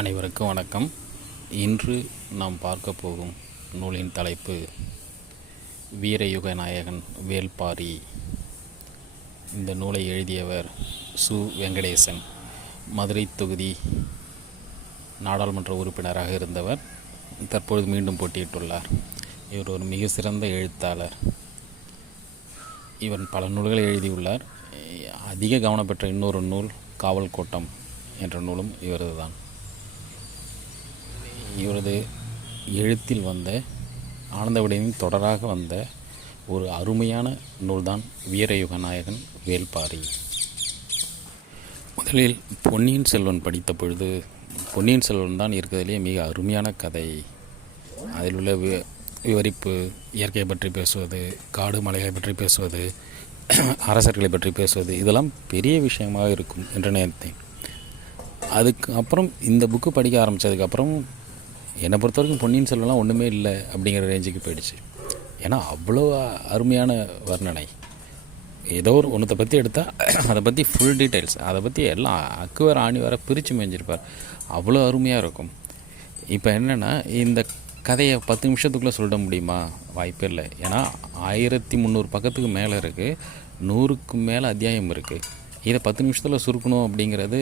அனைவருக்கும் வணக்கம். இன்று நாம் பார்க்க போகும் நூலின் தலைப்பு வீரயுக நாயகன் வேல்பாரி இந்த நூலை எழுதியவர் சு. வெங்கடேசன். மதுரை தொகுதி நாடாளுமன்ற உறுப்பினராக இருந்தவர். தற்பொழுது மீண்டும் போட்டியிட்டுள்ளார். இவர் ஒரு மிக சிறந்த எழுத்தாளர். இவர் பல நூல்களை எழுதியுள்ளார். அதிக கவனம் பெற்ற இன்னொரு நூல் காவல் கோட்டம் என்ற நூலும் இவரது தான் இவரது எழுத்தில் வந்த ஆனந்தவிடனின் தொடராக வந்த ஒரு அருமையான நூல்தான் வீரயுக நாயகன் வேல்பாரி. முதலில் பொன்னியின் செல்வன் படித்த பொழுது பொன்னியின் செல்வன் தான் இருக்கிறதுலே மிக அருமையான கதை. அதில் உள்ள வி விவரிப்பு இயற்கையை பற்றி பேசுவது காடு மலைகளை பற்றி பேசுவது அரசர்களை பற்றி பேசுவது இதெல்லாம் பெரிய விஷயமாக இருக்கும் என்று நினைத்தேன். அதுக்கு அப்புறம் இந்த புக்கு படிக்க ஆரம்பித்ததுக்கப்புறம் என்னை பொறுத்த வரைக்கும் பொன்னியின் செல்வம்லாம் ஒன்றுமே இல்லை அப்படிங்கிற ரேஞ்சுக்கு போயிடுச்சு. ஏன்னா அவ்வளோ அருமையான வர்ணனை. ஏதோ ஒரு ஒன்றத்தை பற்றி எடுத்தால் அதை பற்றி ஃபுல் டீட்டெயில்ஸ் அதை பற்றி எல்லாம் அக்கு வர ஆணி வர பிரித்து மேய்ஞ்சிருப்பார் அவ்வளோ அருமையாக இருக்கும். இப்போ என்னென்னா இந்த கதையை பத்து நிமிஷத்துக்குள்ளே சொல்ல முடியுமா? வாய்ப்பே இல்லை. ஏன்னா ஆயிரத்தி முந்நூறு பக்கத்துக்கு மேலே இருக்குது நூறுக்கு மேலே அத்தியாயம் இருக்குது இதை பத்து நிமிஷத்தில் சுருக்கணும் அப்படிங்கிறது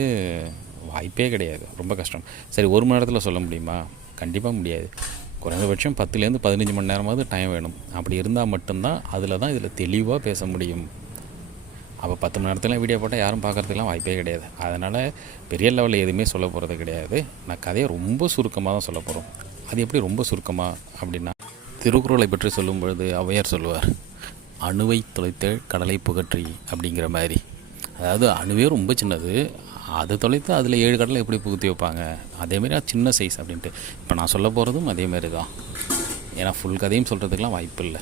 வாய்ப்பே கிடையாது. ரொம்ப கஷ்டம். சரி ஒரு மணி நேரத்தில் சொல்ல முடியுமா? கண்டிப்பாக முடியாது. குறைந்தபட்சம் பத்துலேருந்து பதினஞ்சு மணி நேரமாவது டைம் வேணும். அப்படி இருந்தால் மட்டும்தான் அதில் தான் இதில் தெளிவாக பேச முடியும். அப்போ பத்து மணி நேரத்துலாம் வீடியோ போட்டால் யாரும் பார்க்குறதுக்கெலாம் வாய்ப்பே கிடையாது. அதனால் பெரிய லெவலில் எதுவுமே சொல்ல போகிறது கிடையாது. நான் கதையை ரொம்ப சுருக்கமாக தான் சொல்ல போகிறோம் அது எப்படி ரொம்ப சுருக்கமாக அப்படின்னா திருக்குறளை பற்றி சொல்லும் பொழுது ஔவையார் சொல்லுவார் அணுவை தொலைத்த கடலை புகற்றி அப்படிங்கிற மாதிரி. அதாவது அணுவே ரொம்ப சின்னது. அதை தொலைத்து அதில் ஏழு கடலை எப்படி புகுத்தி வைப்பாங்க? அதேமாரி அது சின்ன சைஸ் அப்படின்ட்டு. இப்போ நான் சொல்ல போகிறதும் அதேமாரி தான். ஏன்னா ஃபுல் கதையும் சொல்கிறதுக்கெலாம் வாய்ப்பு இல்லை.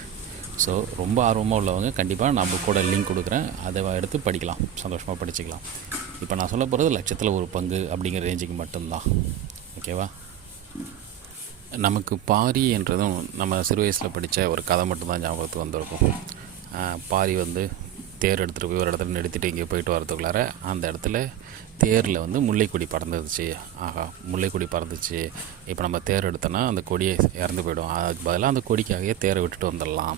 ஸோ ரொம்ப ஆர்வமாக உள்ளவங்க கண்டிப்பாக நான் புக்கோட லிங்க் கொடுக்குறேன். அதை எடுத்து படிக்கலாம். சந்தோஷமாக படிச்சுக்கலாம். இப்போ நான் சொல்ல போகிறது லட்சத்தில் ஒரு பங்கு அப்படிங்கிற ரேஞ்சுக்கு மட்டும்தான். ஓகேவா நமக்கு பாரி என்றதும் நம்ம சிறு வயசில் படித்த ஒரு கதை மட்டும்தான் ஞாபகத்துக்கு வந்திருக்கும். பாரி வந்து தேர் எடுத்துகிட்டு போய் ஒரு இடத்துல நிறுத்திட்டு இங்கே போயிட்டு வரதுக்குள்ளார அந்த இடத்துல தேரில் வந்து முல்லைக்கொடி பறந்துருச்சு ஆஹா முல்லைக்கொடி பறந்துச்சு. இப்போ நம்ம தேர் எடுத்தோன்னா அந்த கொடியை இறந்து போயிடும். அதுக்கு பதிலாக அந்த கொடிக்காகவே தேரை விட்டுட்டு வந்துடலாம்.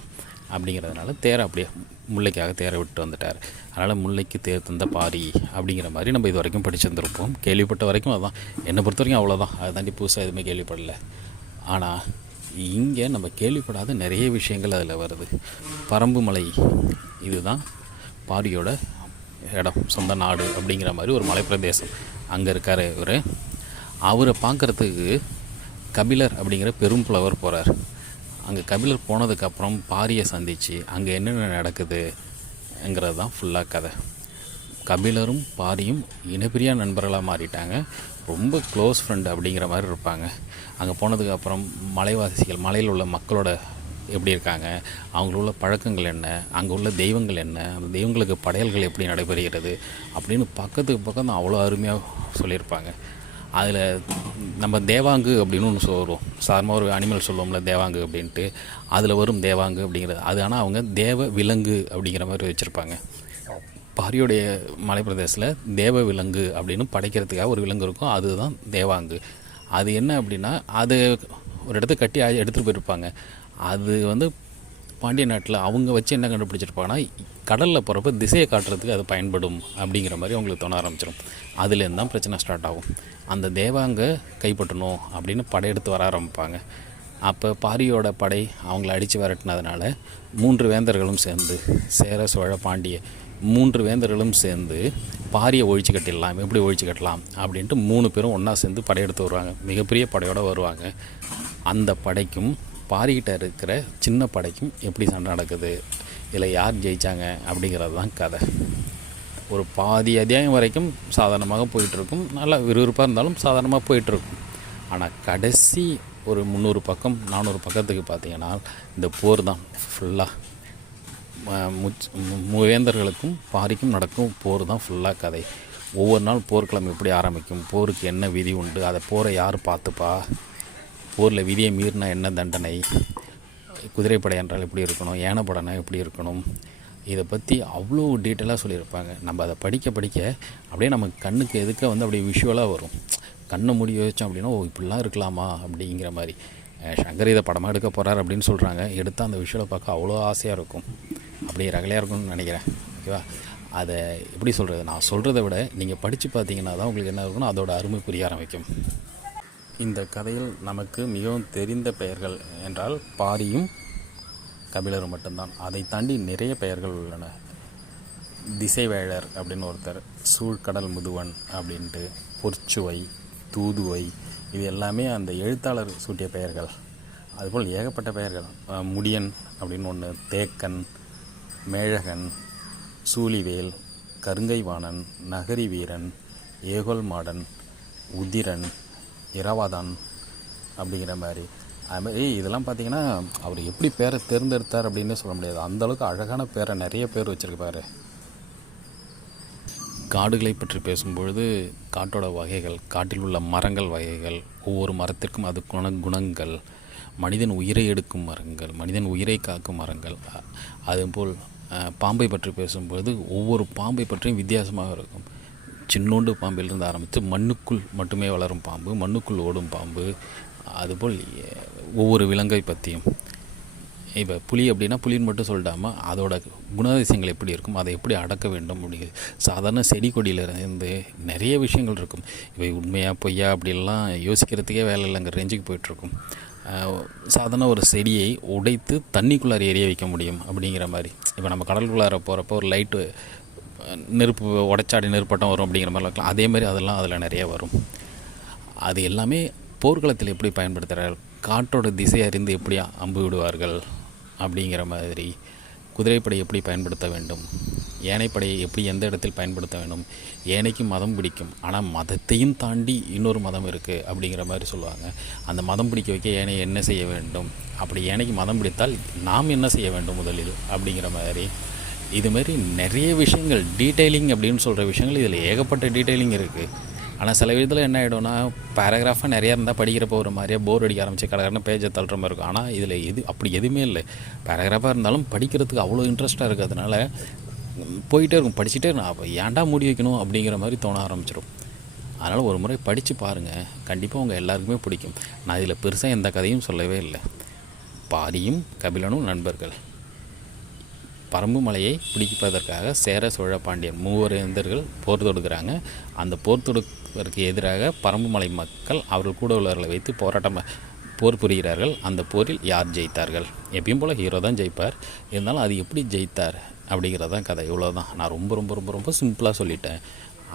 அப்படிங்கிறதுனால தேரை அப்படியே முல்லைக்காக தேரை விட்டு வந்துட்டார். அதனால் முல்லைக்கு தேர் தந்த பாரி அப்படிங்கிற மாதிரி நம்ம இது வரைக்கும் படிச்சிருந்துருப்போம் கேள்விப்பட்ட வரைக்கும் அதுதான் என்னை பொறுத்த வரைக்கும் அவ்வளோதான் அதை தாண்டி புதுசாக எதுவுமே கேள்விப்படலை. ஆனால் இங்கே நம்ம கேள்விப்படாத நிறைய விஷயங்கள் அதில் வருது. பரம்பு மலை இதுதான் பாரியோட இடம் சொந்த நாடு அப்படிங்கிற மாதிரி ஒரு மலைப்பிரதேசம். அங்கே இருக்கார் இவர். அவரை பார்க்குறதுக்கு கபிலர் அப்படிங்கிற பெரும் புலவர் போகிறார் அங்கே கபிலர் போனதுக்கப்புறம் பாரியை சந்தித்து அங்கே என்னென்ன நடக்குதுங்கிறது தான் ஃபுல்லாக கதை. கபிலரும் பாரியும் இனப்பிரியா நண்பர்களாக மாறிட்டாங்க. ரொம்ப க்ளோஸ் ஃப்ரெண்ட் அப்படிங்கிற மாதிரி இருப்பாங்க. அங்கே போனதுக்கப்புறம் மலைவாசிகள் மலையில் உள்ள மக்களோட எப்படி இருக்காங்க? அவங்களுள்ள பழக்கங்கள் என்ன? அங்கே உள்ள தெய்வங்கள் என்ன? அந்த தெய்வங்களுக்கு படையல்கள் எப்படி நடைபெறுகிறது? அப்படின்னு பக்கத்துக்கு பக்கம் தான் அவ்வளோ அருமையாக சொல்லியிருப்பாங்க. அதில் நம்ம தேவாங்கு அப்படின்னு ஒன்று சொல்லுவோம் சாதாரணமாக ஒரு அனிமல் சொல்லுவோம்ல தேவாங்கு அப்படின்ட்டு. அதில் வரும் தேவாங்கு அப்படிங்கிறது. அது ஆனால் அவங்க தேவ விலங்கு அப்படிங்கிற மாதிரி வச்சுருப்பாங்க. பாரியோடைய மலைப்பிரதேசத்தில் தேவ விலங்கு அப்படின்னு படைக்கிறதுக்காக ஒரு விலங்கு இருக்கும். அதுதான் தேவாங்கு. அது என்ன அப்படின்னா அது ஒரு இடத்த கட்டி எடுத்துகிட்டு போயிருப்பாங்க. அது வந்து பாண்டிய நாட்டில் அவங்க வச்சு என்ன கண்டுபிடிச்சிருப்பாங்கன்னா கடலில் போகிறப்ப திசையை காட்டுறதுக்கு அது பயன்படும் அப்படிங்கிற மாதிரி அவங்களுக்கு தோண ஆரம்பிச்சிடும் அதுலேருந்து தான் பிரச்சனை ஸ்டார்ட் ஆகும். அந்த தேவாங்க கைப்பற்றணும் அப்படின்னு படையெடுத்து வர ஆரம்பிப்பாங்க. அப்போ பாரியோட படை அவங்கள அடித்து விரட்டினதுனால மூன்று வேந்தர்களும் சேர்ந்து சேர சோழ பாண்டிய மூன்று வேந்தர்களும் சேர்ந்து பாரியை ஒழிச்சு கட்டிடலாம் எப்படி ஒழிச்சு கட்டலாம் அப்படின்ட்டு மூணு பேரும் ஒன்றா சேர்ந்து படையெடுத்து வருவாங்க. மிகப்பெரிய படையோடு வருவாங்க. அந்த படைக்கும் பாரிக்கிட்ட இருக்கிற சின்ன படைக்கும் எப்படி சண்டை நடக்குது இதில் யார் ஜெயித்தாங்க அப்படிங்கிறது தான் கதை. ஒரு பாதி அத்தியாயம் வரைக்கும் சாதாரணமாக போயிட்டுருக்கும். நல்லா விறுவிறுப்பாக இருந்தாலும் சாதாரணமாக போயிட்டுருக்கும். ஆனால் கடைசி ஒரு முந்நூறு பக்கம் நானூறு பக்கத்துக்கு பார்த்தீங்கன்னா இந்த போர் தான் ஃபுல்லாக மூவேந்தர்களுக்கும் பாரிக்கும் நடக்கும் போர் தான் ஃபுல்லாக கதை. ஒவ்வொரு நாள் போர்க்களம் எப்படி ஆரம்பிக்கும் போருக்கு என்ன விதி உண்டு அதை போரை யார் பார்த்துப்பா? போரில் விதியை மீறினா என்ன தண்டனை? குதிரைப்படை என்றால் எப்படி இருக்கணும்? யானைப்படைனா எப்படி இருக்கணும்? இதை பற்றி அவ்வளோ டீட்டெயிலாக சொல்லியிருப்பாங்க. நம்ம அதை படிக்க படிக்க அப்படியே நம்ம கண்ணுக்கு எதுக்க வந்து அப்படியே விஷுவலாக வரும். கண்ணை மூடி வச்சோம் அப்படின்னா ஓ இப்படிலாம் இருக்கலாமா? அப்படிங்கிற மாதிரி. சங்கர் இதை படமாக எடுக்க போகிறார் அப்படின்னு சொல்கிறாங்க எடுத்தால் அந்த விஷுவலை பார்க்க அவ்வளோ ஆசையாக இருக்கும். அப்படியே ரகலையாக இருக்கும்னு நினைக்கிறேன். ஓகேவா அதை எப்படி சொல்கிறது நான் சொல்கிறத விட நீங்கள் படித்து பார்த்தீங்கன்னா தான் உங்களுக்கு என்ன இருக்கும்னா அதோட அருமை புரிய ஆரம்பிக்கும். இந்த கதையில் நமக்கு மிகவும் தெரிந்த பெயர்கள் என்றால் பாரியும் கபிலரும் மட்டும்தான். அதை தாண்டி நிறைய பெயர்கள் உள்ளன. திசைவேழர் அப்படின்னு ஒருத்தர் சூழ்கடல் முதுவன் அப்படின்ட்டு பொற்சுவை தூதுவை இது எல்லாமே அந்த எழுத்தாளர் சூட்டிய பெயர்கள். அதுபோல் ஏகப்பட்ட பெயர்கள். முடியன் அப்படின்னு ஒன்று தேக்கன் மேழகன் சூழிவேல் கருங்கைவாணன் நகரி வீரன் ஏகோல் மாடன் உதிரன் இரவாதான் அப்படிங்கிற மாதிரி. அது மாதிரி இதெல்லாம் பார்த்தீங்கன்னா அவர் எப்படி பேரை தேர்ந்தெடுத்தார் அப்படின்னு சொல்ல முடியாது. அந்த அளவுக்கு அழகான பேரை நிறைய பேர் வச்சிருப்பாரு காடுகளை பற்றி பேசும்பொழுது காட்டோட வகைகள் காட்டில் உள்ள மரங்கள் வகைகள் ஒவ்வொரு மரத்திற்கும் அது குண குணங்கள். மனிதன் உயிரை எடுக்கும் மரங்கள் மனிதன் உயிரை காக்கும் மரங்கள். அதுபோல் பாம்பை பற்றி பேசும்பொழுது ஒவ்வொரு பாம்பை பற்றியும் வித்தியாசமாக இருக்கும். சின்னோண்டு பாம்பிலிருந்து ஆரம்பித்து மண்ணுக்குள் மட்டுமே வளரும் பாம்பு மண்ணுக்குள் ஓடும் பாம்பு அதுபோல் ஒவ்வொரு விலங்கை பற்றியும். இப்போ புலி அப்படின்னா புலின்னு மட்டும் சொல்லிடாமல் அதோட குணாதிசயங்கள் எப்படி இருக்கும் அதை எப்படி அடக்க வேண்டும் அப்படிங்கிறது. சாதாரண செடி கொடியிலிருந்து நிறைய விஷயங்கள் இருக்கும். இவை உண்மையாக பொய்யா அப்படிலாம் யோசிக்கிறதுக்கே வேலை இல்லைங்கிற ரேஞ்சுக்கு போயிட்டுருக்கும். சாதாரண ஒரு செடியை உடைத்து தண்ணிக்குள்ளார எரிய வைக்க முடியும் அப்படிங்கிற மாதிரி. இப்போ நம்ம கடலுக்குள்ளார போகிறப்போ ஒரு லைட்டு நெருப்பு உடைச்சாடி நெருப்பட்டம் வரும் அப்படிங்கிற மாதிரி இருக்கலாம். அதே மாதிரி அதெல்லாம் அதில் நிறைய வரும். அது எல்லாமே போர்க்களத்தில் எப்படி பயன்படுத்துகிறார் காற்றோட திசை அறிந்து எப்படி அம்பு விடுவார்கள்? அப்படிங்கிற மாதிரி குதிரைப்படை எப்படி பயன்படுத்த வேண்டும்? ஏனைப்படையை எப்படி எந்த இடத்தில் பயன்படுத்த வேண்டும்? ஏனைக்கு மதம் பிடிக்கும். ஆனால் மதத்தையும் தாண்டி இன்னொரு மதம் இருக்குது அப்படிங்கிற மாதிரி சொல்லுவாங்க. அந்த மதம் பிடிக்க வைக்க ஏனை என்ன செய்ய வேண்டும்? அப்படி ஏனைக்கு மதம் பிடித்தால் நாம் என்ன செய்ய வேண்டும் முதலில்? அப்படிங்கிற மாதிரி இது மாதிரி நிறைய விஷயங்கள் டீட்டெயிலிங் அப்படின்னு சொல்கிற விஷயங்கள் இதில் ஏகப்பட்ட டீட்டெயிலிங் இருக்குது ஆனால் சில விதத்தில் என்ன ஆகிடும்னா பேராகிராஃபாக நிறையா இருந்தால் படிக்கிறப்போ ஒரு மாதிரியே போர் அடிக்க ஆரம்பிச்சு கடற்கரை பேஜை தள்ளுற மாதிரி இருக்கும். ஆனால் இதில் எது அப்படி எதுவுமே இல்லை. பேராகிராஃபாக இருந்தாலும் படிக்கிறதுக்கு அவ்வளோ இன்ட்ரெஸ்ட்டாக இருக்கிறதுனால போயிட்டே இருக்கும் படிச்சுட்டே இருக்கும். அப்போ ஏன்டா மூடி வைக்கணும் அப்படிங்கிற மாதிரி தோண ஆரம்பிச்சிடும் அதனால் ஒரு முறை படித்து பாருங்கள் கண்டிப்பாக உங்கள் எல்லாருக்குமே பிடிக்கும். நான் இதில் பெருசாக எந்த கதையும் சொல்லவே இல்லை. பாரியும் கபிலனும் நண்பர்கள். பரம்பு மலையை பிடிப்பதற்காக சேர சோழ பாண்டியன் மூவர் இந்தியர்கள் போர் தொடுக்கிறாங்க. அந்த போர் தொடுப்பதற்கு எதிராக பரம்பு மலை மக்கள் அவர்கள் கூட உள்ளவர்களை வைத்து போராட்டம் போர் புரிகிறார்கள். அந்த போரில் யார் ஜெயித்தார்கள்? எப்பயும் போல் ஹீரோ தான் ஜெயிப்பார். இருந்தாலும் அது எப்படி ஜெயித்தார் அப்படிங்கிறது தான் கதை. இவ்வளோ தான் நான் ரொம்ப ரொம்ப ரொம்ப ரொம்ப சிம்பிளாக சொல்லிட்டேன்.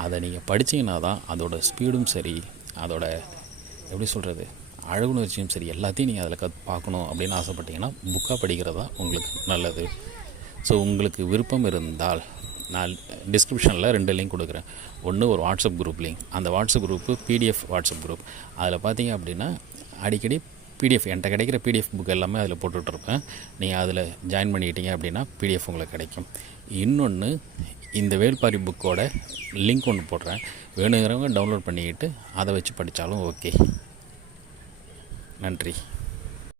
அதை நீங்கள் படிச்சீங்கன்னா தான் அதோட ஸ்பீடும் சரி அதோட எப்படி சொல்கிறது அழகுணர்ச்சியும் சரி எல்லாத்தையும் நீங்கள் அதில் கத் பார்க்கணும் அப்படின்னு ஆசைப்பட்டீங்கன்னா புக்காக படிக்கிறது தான் உங்களுக்கு நல்லது. ஸோ உங்களுக்கு விருப்பம் இருந்தால் நான் டிஸ்கிரிப்ஷனில் ரெண்டு லிங்க் கொடுக்குறேன். ஒன்று ஒரு வாட்ஸ்அப் குரூப் லிங்க் அந்த WhatsApp group PDF WhatsApp group அதில் பார்த்தீங்க அப்படின்னா அடிக்கடி பிடிஎஃப் என்கிட்ட கிடைக்கிற பிடிஎஃப் புக் எல்லாமே அதில் போட்டுட்ருப்பேன். நீங்கள் அதில் ஜாயின் பண்ணிக்கிட்டீங்க அப்படின்னா பிடிஎஃப் உங்களுக்கு கிடைக்கும். இன்னொன்று இந்த வேல்பாரி புக்கோட லிங்க் ஒன்று போடுறேன். வேணுங்கிறவங்க டவுன்லோட் பண்ணிக்கிட்டு அதை வச்சு படித்தாலும் ஓகே நன்றி.